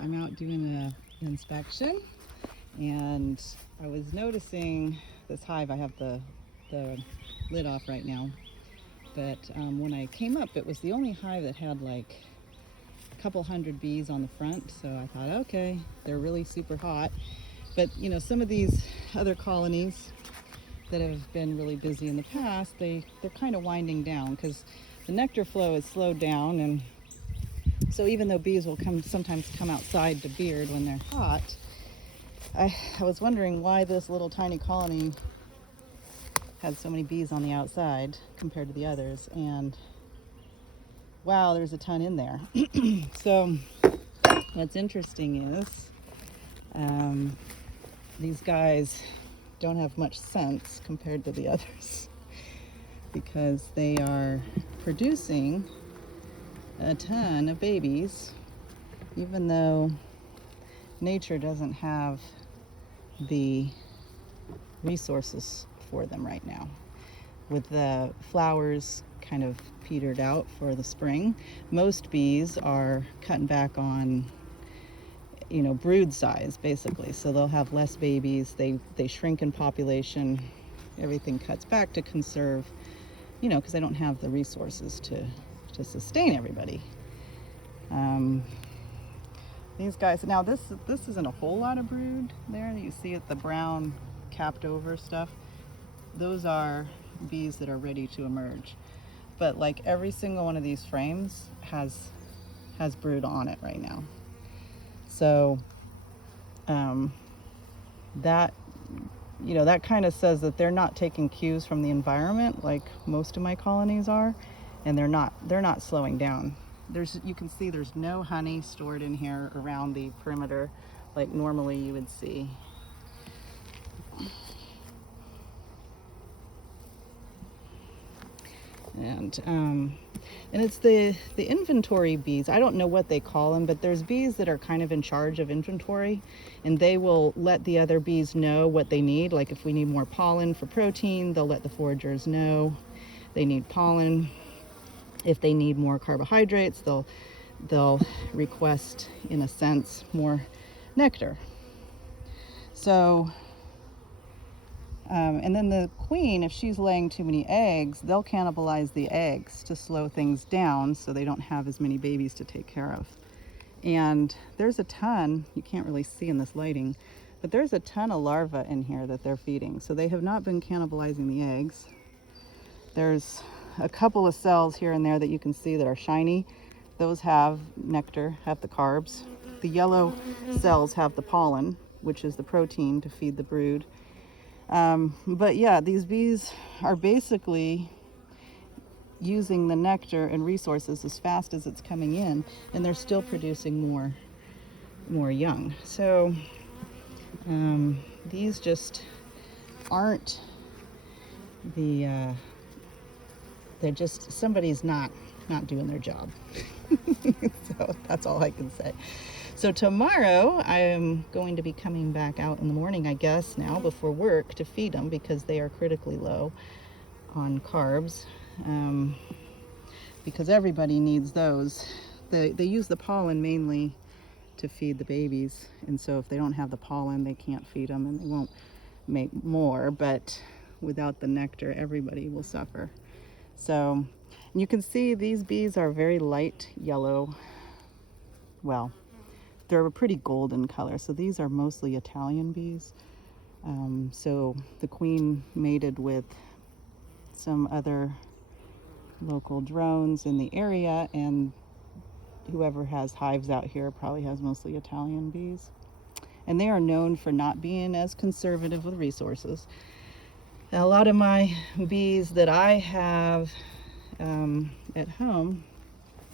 I'm out doing an inspection, and I was noticing this hive. I have the lid off right now, but when I came up, it was the only hive that had like a couple hundred bees on the front. So I thought, okay, they're really super hot. But you know, some of these other colonies that have been really busy in the past, they're kind of winding down because the nectar flow is slowed down, and so even though bees will sometimes come outside to beard when they're hot, I was wondering why this little tiny colony had so many bees on the outside compared to the others, and wow, there's a ton in there. So what's interesting is these guys don't have much sense compared to the others because they are producing a ton of babies, even though nature doesn't have the resources for them right now. With the flowers kind of petered out for the spring, most bees are cutting back on, you know, brood size basically. So they'll have less babies, they shrink in population, everything cuts back to conserve, you know, because they don't have the resources to sustain everybody. These guys, now this isn't a whole lot of brood there. You see it, the brown capped over stuff. Those are bees that are ready to emerge. But like every single one of these frames has brood on it right now. So that, you know, that kind of says that they're not taking cues from the environment like most of my colonies are, and they're not slowing down. You can see there's no honey stored in here around the perimeter like normally you would see. And it's the inventory bees. I don't know what they call them, but there's bees that are kind of in charge of inventory, and they will let the other bees know what they need. Like if we need more pollen for protein, they'll let the foragers know they need pollen. If they need more carbohydrates, they'll request, in a sense, more nectar. So and then the queen, if she's laying too many eggs, they'll cannibalize the eggs to slow things down so they don't have as many babies to take care of. And there's a ton, you can't really see in this lighting, but there's a ton of larvae in here that they're feeding. So they have not been cannibalizing the eggs. There's a couple of cells here and there that you can see that are shiny. Those have nectar, have the carbs. The yellow cells have the pollen, which is the protein to feed the brood. But yeah, these bees are basically using the nectar and resources as fast as it's coming in, and they're still producing more young. So these just aren't they're just, somebody's not doing their job. So that's all I can say. So tomorrow I am going to be coming back out in the morning, I guess now, before work to feed them because they are critically low on carbs, because everybody needs those. They use the pollen mainly to feed the babies, and so if they don't have the pollen, they can't feed them and they won't make more, but without the nectar, everybody will suffer. So you can see these bees are very light yellow. Well, they're a pretty golden color. So these are mostly Italian bees. So the queen mated with some other local drones in the area, and whoever has hives out here probably has mostly Italian bees. And they are known for not being as conservative with resources. Now, a lot of my bees that I have at home,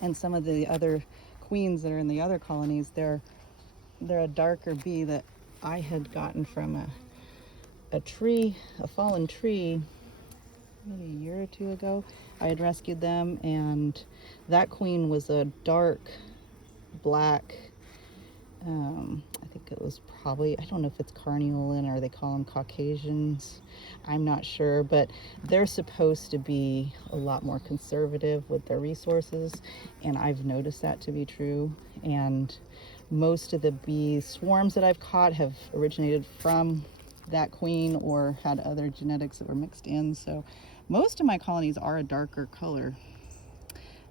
and some of the other queens that are in the other colonies, they're a darker bee that I had gotten from a tree, a fallen tree, maybe a year or two ago. I had rescued them, and that queen was a dark black, I think it was probably, I don't know if it's Carniolan or they call them Caucasians, I'm not sure, but they're supposed to be a lot more conservative with their resources, and I've noticed that to be true. And Most of the bee swarms that I've caught have originated from that queen or had other genetics that were mixed in. So most of my colonies are a darker color,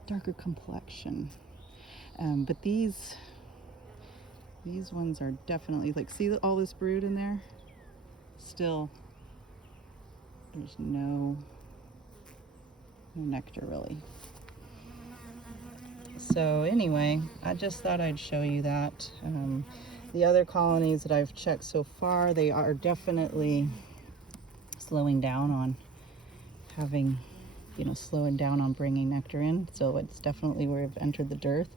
darker complexion. But these ones are definitely, like, see all this brood in there? Still, there's no nectar really. So anyway, I just thought I'd show you that. The other colonies that I've checked so far, they are definitely slowing down on having, slowing down on bringing nectar in. So it's definitely where we've entered the dearth.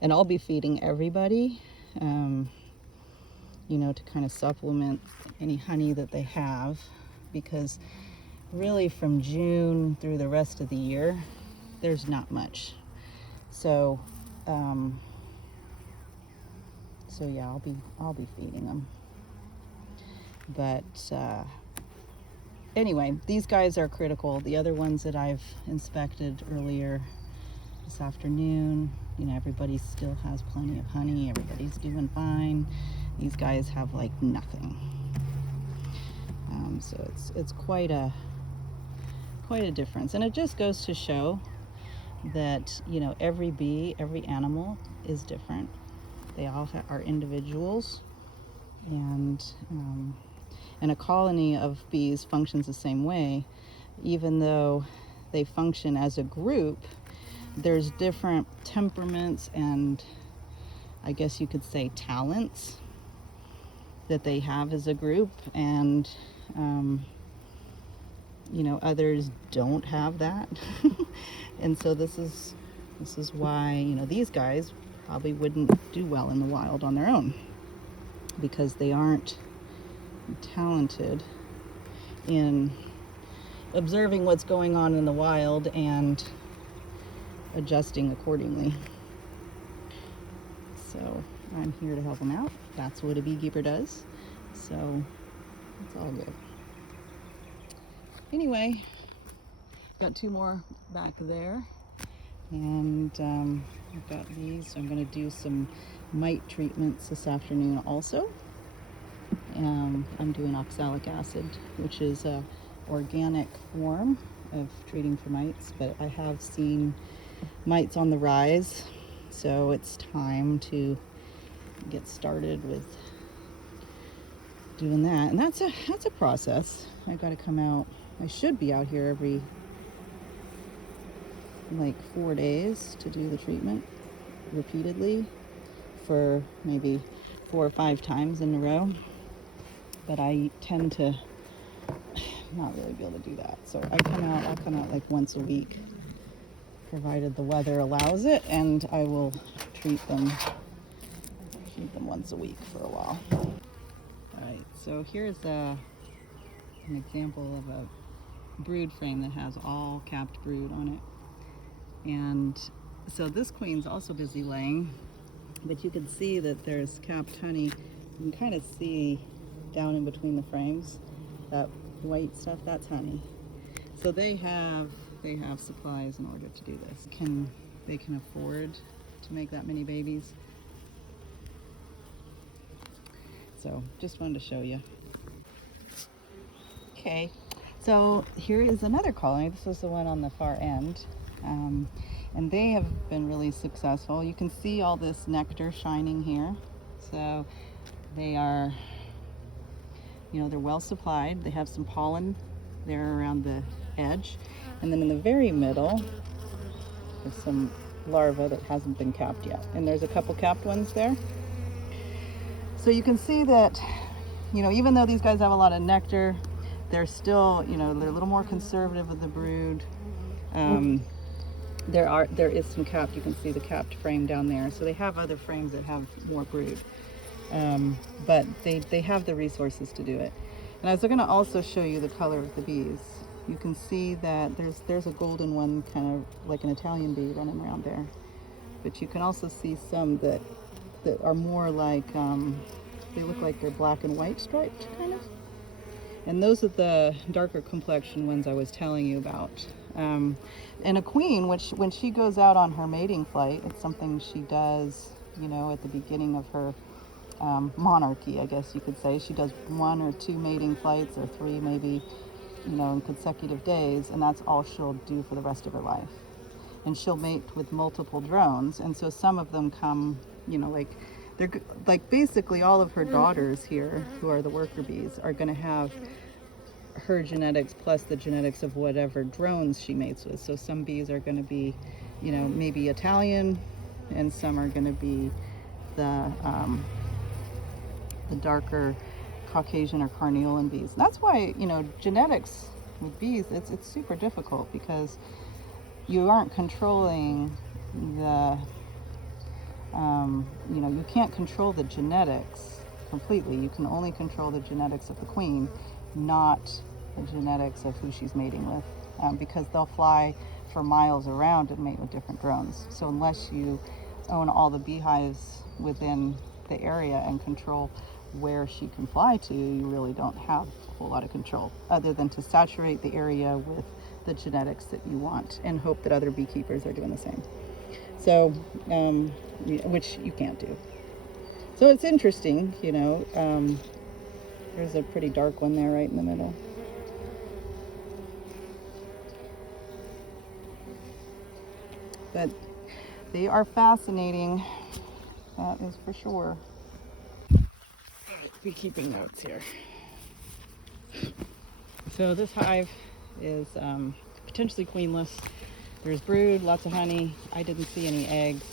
And I'll be feeding everybody, to kind of supplement any honey that they have, because really from June through the rest of the year, there's not much. So, yeah, I'll be feeding them. But anyway, these guys are critical. The other ones that I've inspected earlier this afternoon, everybody still has plenty of honey. Everybody's doing fine. These guys have like nothing. So it's quite a difference, and it just goes to show that every bee, every animal is different. They all are individuals, and a colony of bees functions the same way. Even though they function as a group, there's different temperaments and, I guess you could say, talents that they have as a group, and others don't have that. And so this is why these guys probably wouldn't do well in the wild on their own, because they aren't talented in observing what's going on in the wild and adjusting accordingly. So I'm here to help them out. That's what a beekeeper does. So it's all good. Anyway, got 2 more back there, and I've got these. I'm going to do some mite treatments this afternoon also. I'm doing oxalic acid, which is a organic form of treating for mites, but I have seen mites on the rise, so it's time to get started with doing that. And that's a process. I got to come out. I should be out here every 4 days to do the treatment repeatedly for maybe 4 or 5 times in a row, but I tend to not really be able to do that. So I'll come out like once a week, provided the weather allows it, and I will treat them once a week for a while. All right, so here's an example of a brood frame that has all capped brood on it. And so this queen's also busy laying, but you can see that there's capped honey. You can kind of see down in between the frames, that white stuff, that's honey. So they have supplies in order to do this. They can afford to make that many babies. So just wanted to show you. Okay, so here is another colony. This was the one on the far end. And they have been really successful. You can see all this nectar shining here. So they are, they're well supplied. They have some pollen there around the edge. And then in the very middle, there's some larvae that hasn't been capped yet. And there's a couple capped ones there. So you can see that, even though these guys have a lot of nectar, they're still, they're a little more conservative with the brood. There is some capped, you can see the capped frame down there. So they have other frames that have more brood. But they have the resources to do it. And I was going to also show you the color of the bees. You can see that there's a golden one, kind of like an Italian bee running around there. But you can also see some that are more like, they look like they're black and white striped, kind of. And those are the darker complexion ones I was telling you about. And a queen, which when she goes out on her mating flight, it's something she does, you know, at the beginning of her monarchy, I guess you could say. She does 1 or 2 mating flights, or 3 maybe, you know, in consecutive days, and that's all she'll do for the rest of her life. And she'll mate with multiple drones, and so some of them come, you know, like they're like basically all of her daughters here, who are the worker bees, are going to have her genetics plus the genetics of whatever drones she mates with. So some bees are going to be, you know, maybe Italian, and some are going to be the darker Caucasian or Carniolan bees. That's why, you know, genetics with bees, it's super difficult, because you aren't controlling the, you know, you can't control the genetics completely. You can only control the genetics of the queen, not the genetics of who she's mating with, because they'll fly for miles around and mate with different drones. So unless you own all the beehives within the area and control where she can fly to, you really don't have a whole lot of control, other than to saturate the area with the genetics that you want and hope that other beekeepers are doing the same. So, which you can't do. So it's interesting, you know. There's a pretty dark one there right in the middle. But they are fascinating, that is for sure. Beekeeping notes here. So this hive is potentially queenless. There's brood, lots of honey. I didn't see any eggs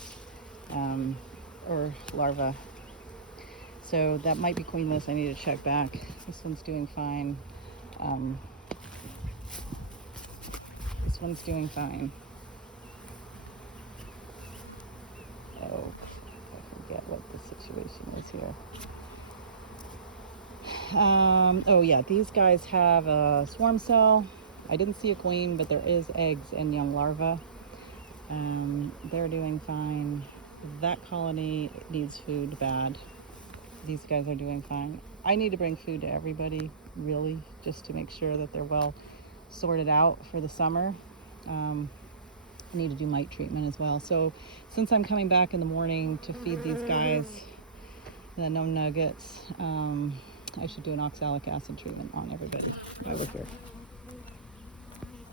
or larvae. So that might be queenless. I need to check back. This one's doing fine. This one's doing fine. Oh, I forget what the situation is here. Oh yeah, these guys have a swarm cell. I didn't see a queen, but there is eggs and young larvae. They're doing fine. That colony needs food bad. These guys are doing fine. I need to bring food to everybody, really, just to make sure that they're well sorted out for the summer. I need to do mite treatment as well. So since I'm coming back in the morning to feed these guys the Num Nuggets, I should do an oxalic acid treatment on everybody while we're here.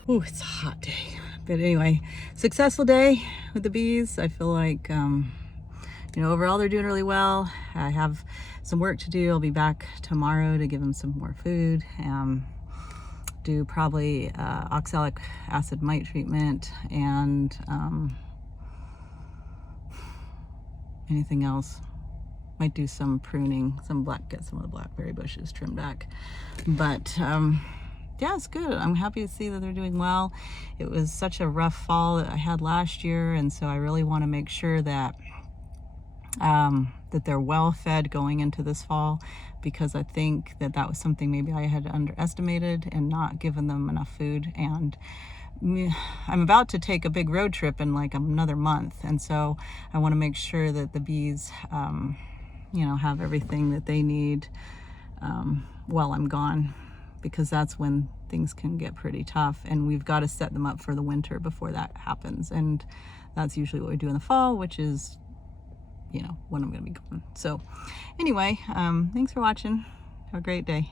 Oh, it's a hot day. But anyway, successful day with the bees. I feel like, you know, overall they're doing really well. I have some work to do. I'll be back tomorrow to give them some more food. Do probably oxalic acid mite treatment, and anything else. Might do some pruning, get some of the blackberry bushes trimmed back. But yeah, it's good. I'm happy to see that they're doing well. It was such a rough fall that I had last year, and so I really want to make sure that that they're well fed going into this fall, because I think that that was something maybe I had underestimated and not given them enough food. And I'm about to take a big road trip in like another month, and so I want to make sure that the bees you know, have everything that they need while I'm gone, because that's when things can get pretty tough, and we've got to set them up for the winter before that happens. And that's usually what we do in the fall, which is, you know, when I'm going to be gone. So anyway, thanks for watching. Have a great day.